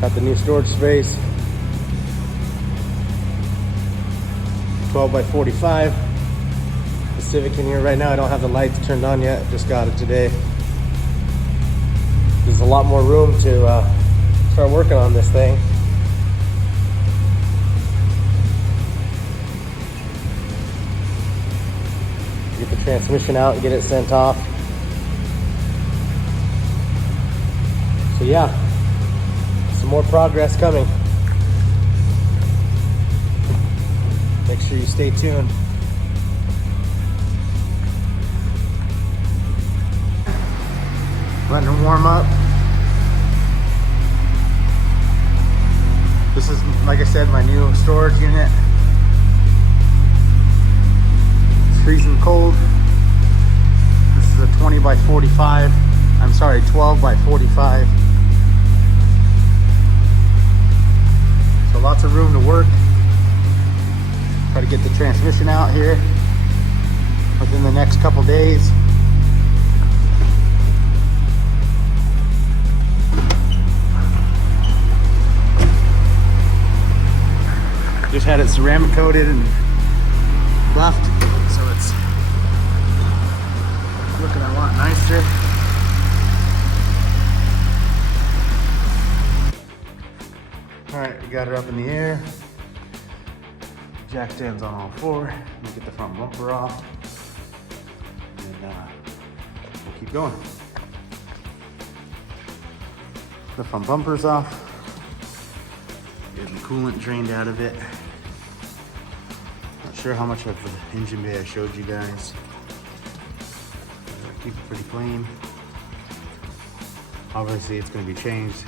Got the new storage space. 12 by 45. The Civic in here right now. I don't have the lights turned on yet. Just got it today. There's a lot more room to start working on this thing. Get the transmission out and get it sent off. So yeah, some more progress coming. Make sure you stay tuned. Letting her warm up. This is, like I said, my new storage unit. It's freezing cold. This is a 20 by 45. I'm sorry, 12 by 45. So lots of room to work. Try to get the transmission out here within the next couple days. Just had it ceramic coated and buffed, so it's looking a lot nicer. All right, we got it up in the air. Jack stands on all four. Let me get the front bumper off, and we'll keep going. The front bumper's off. Getting the coolant drained out of it. Not sure how much of the engine bay I showed you guys. Keep it pretty clean. Obviously it's going to be changed.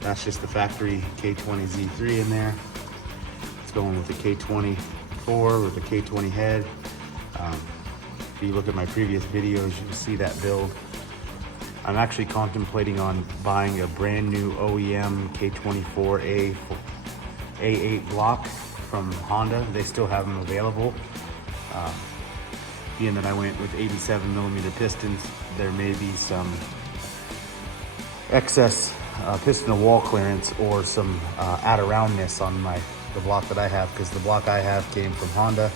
That's just the factory K20 Z3 in there. It's going with the K24 with the K20 head. If you look at my previous videos, you can see that build. I'm actually contemplating on buying a brand new OEM K24 A8 block from Honda. They still have them available. Being that I went with 87mm pistons, there may be some excess piston to wall clearance or some add-aroundness on the block that I have, because the block I have came from Honda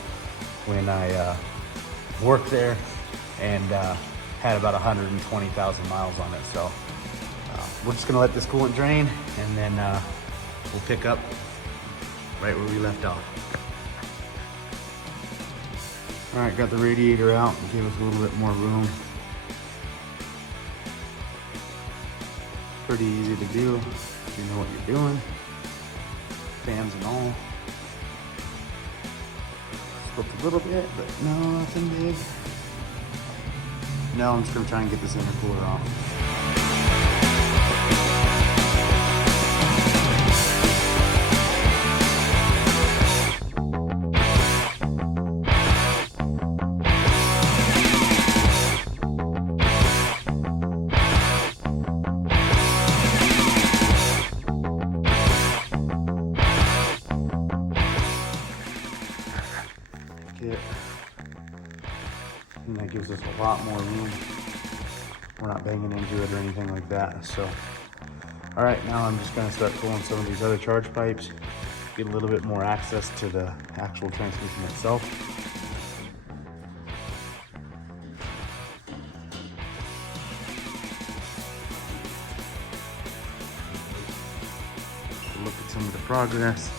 when I worked there and had about 120,000 miles on it. So we're just gonna let this coolant drain, and then we'll pick up right where we left off. All right, got the radiator out, gave us a little bit more room. Pretty easy to do if you know what you're doing. Fans and all. Slipped a little bit, but no, nothing big. Now I'm just gonna try and get this intercooler off. And that gives us a lot more room. We're not banging into it or anything like that. So, all right, now I'm just gonna start pulling some of these other charge pipes, get a little bit more access to the actual transmission itself. Look at some of the progress.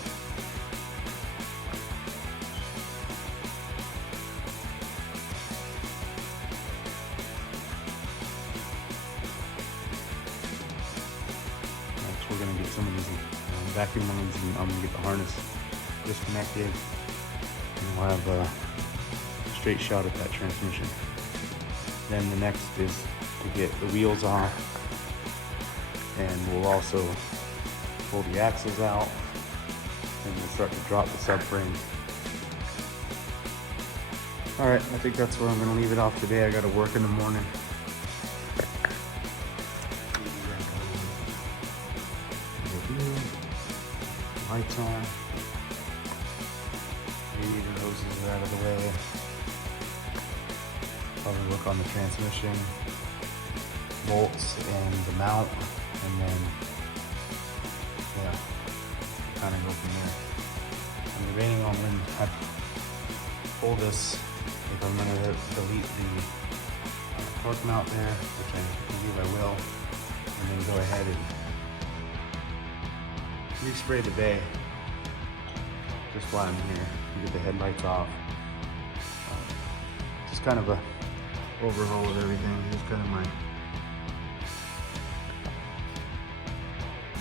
We're gonna get some of these vacuum lines, and I'm gonna get the harness disconnected, and we'll have a straight shot at that transmission. Then the next is to get the wheels off, and we'll also pull the axles out, and we'll start to drop the subframe. All right, I think that's where I'm gonna leave it off today. I gotta work in the morning. Lights on. Radiator hoses are out of the way. Probably work on the transmission, bolts, and the mount, and then kind of go from there. I'm debating on when I pull this, if I'm going to delete the torque mount there, which I believe I will, and then go ahead and respray the bay just while I'm here and get the headlights off. Just kind of a overhaul of everything. Here's kind of my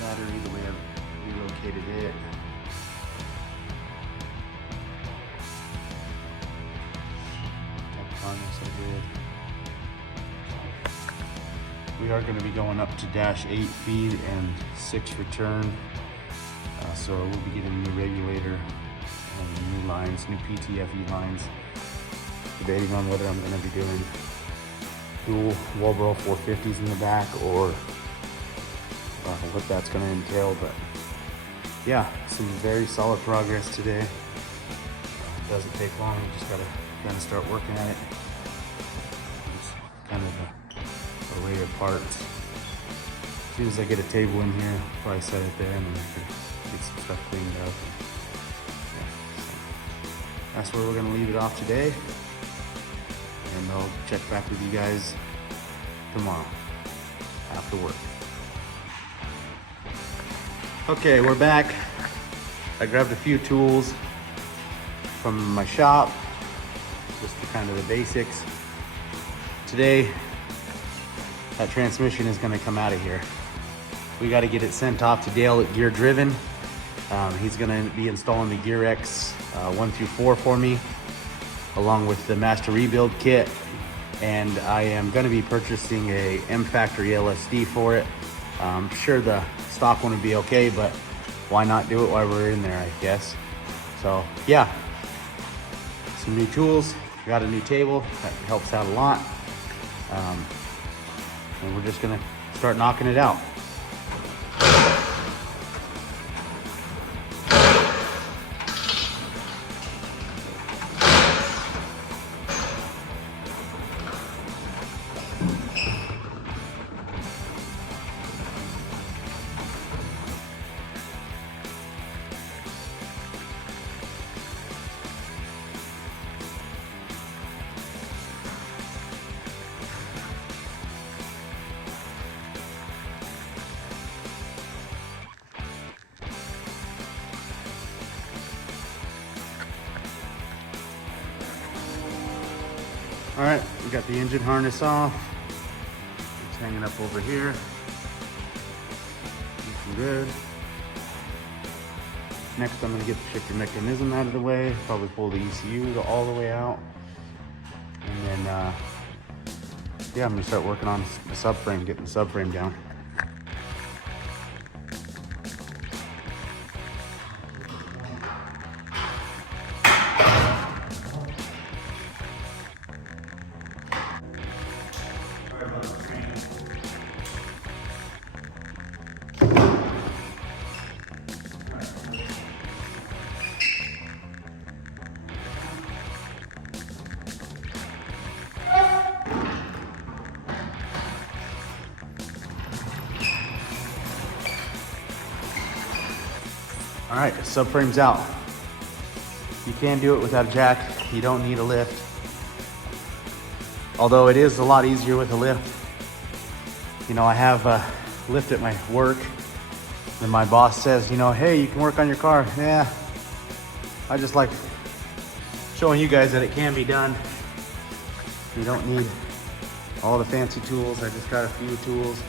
battery, the way I've relocated it. That harness I did. We are going to be going up to dash 8 feed and 6 return. So we'll be getting a new regulator and new lines, new PTFE lines. Debating on whether I'm going to be doing dual Walbro 450s in the back or what that's going to entail. But yeah, some very solid progress today. It doesn't take long, you just got to start working at it. It's kind of a array of parts. As soon as I get a table in here, I'll probably set it there and then I can get some stuff cleaned up. Yeah, so that's where we're going to leave it off today. And I'll check back with you guys tomorrow after work. Okay, we're back. I grabbed a few tools from my shop, just to kind of the basics. Today, that transmission is gonna come out of here. We gotta get it sent off to Dale at Gear Driven. He's gonna be installing the Gear X 1 through 4 for me, along with the master rebuild kit, and I am going to be purchasing a M Factory LSD for it. I'm sure the stock one would be okay, but why not do it while we're in there, I guess. So yeah, some new tools, got a new table, that helps out a lot, and we're just going to start knocking it out. All right, we got the engine harness off. It's hanging up over here. Looking good. Next, I'm gonna get the shifter mechanism out of the way. Probably pull the ECU all the way out. And then, yeah, I'm gonna start working on the subframe, getting the subframe down. All right, subframe's out. You can do it without a jack. You don't need a lift. Although it is a lot easier with a lift. You know, I have a lift at my work, and my boss says, you know, hey, you can work on your car. Yeah, I just like showing you guys that it can be done. You don't need all the fancy tools. I just got a few tools.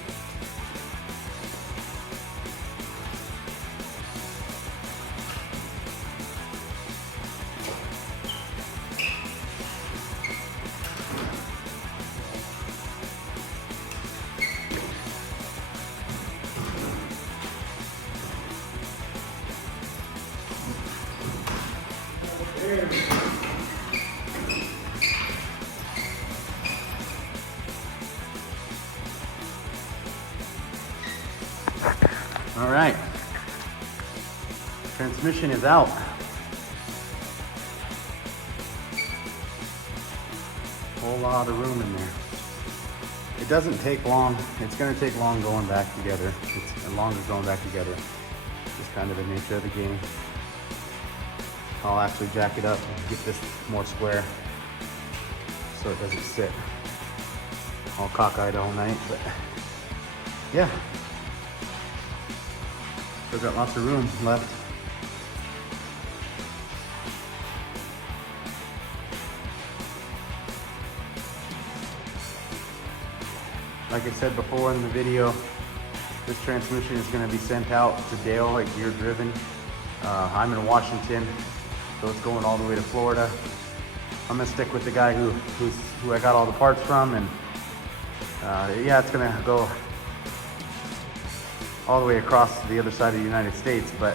All right, transmission is out. Whole lot of room in there. It doesn't take long. It's gonna take long going back together. It's longer going back together. Just kind of the nature of the game. I'll actually jack it up and get this more square so it doesn't sit all cockeyed all night, but yeah. Still got lots of room left. Like I said before in the video, this transmission is going to be sent out to Dale at Gear Driven. I'm in Washington, so it's going all the way to Florida. I'm going to stick with the guy who I got all the parts from, and yeah, it's going to go all the way across to the other side of the United States, but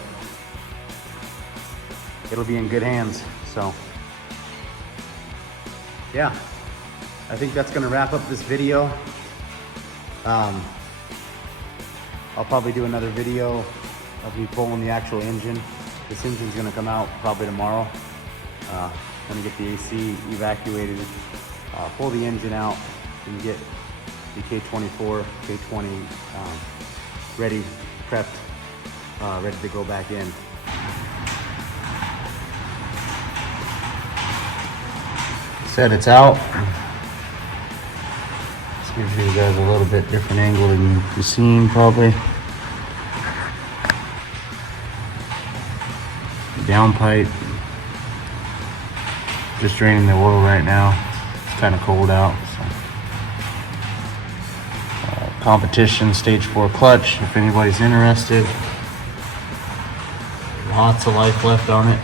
it'll be in good hands. So yeah, I think that's going to wrap up this video. I'll probably do another video of me pulling the actual engine. This engine's gonna come out probably tomorrow. Gonna get the AC evacuated, pull the engine out, and get the K24, K20 ready, prepped, ready to go back in. Said it's out. Gives you guys a little bit different angle than you've seen probably. Down pipe. Just draining the oil right now. It's kind of cold out. So. Competition stage 4 clutch if anybody's interested. Lots of life left on it.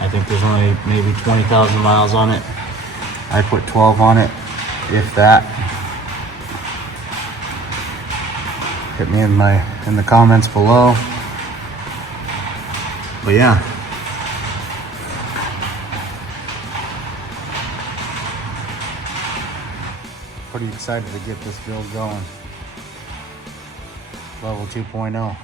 I think there's only maybe 20,000 miles on it. I put 12 on it, if that. Hit me in the comments below. But yeah. Pretty excited to get this build going. Level 2.0.